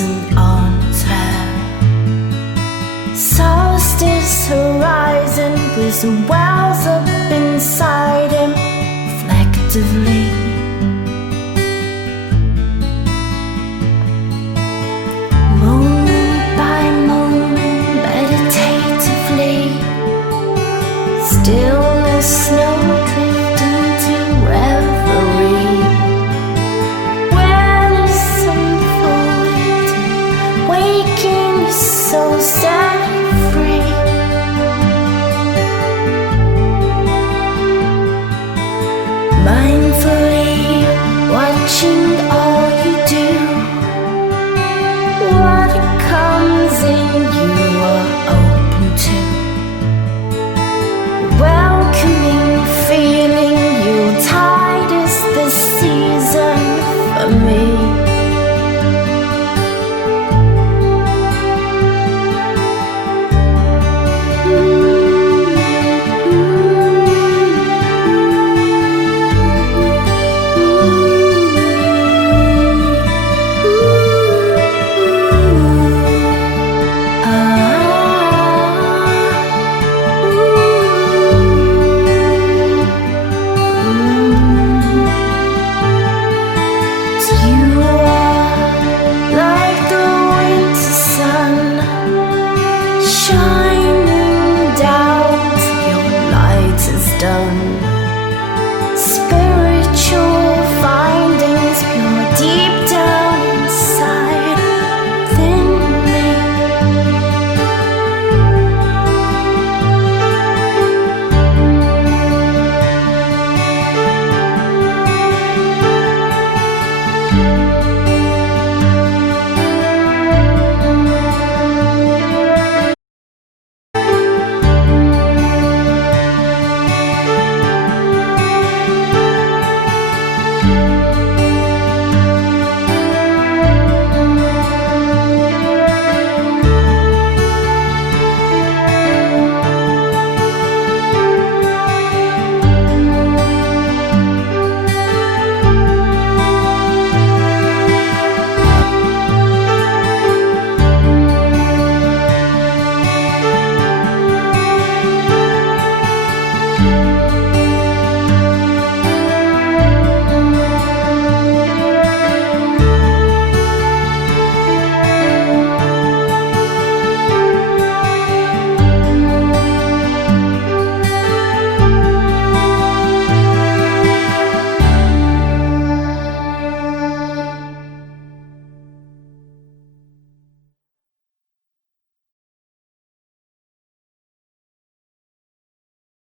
isn't on its hair. Solstice horizon with some wells up inside him, reflectively. Moment by moment, meditatively. Stillness, snow drift into reverie. Awareness unfolded, waking your soul set free. Mindfully watching all you do. What comes in you are open to. Welcoming feeling Yuletide is the season for me. Spiritual findings pure deep down inside within me.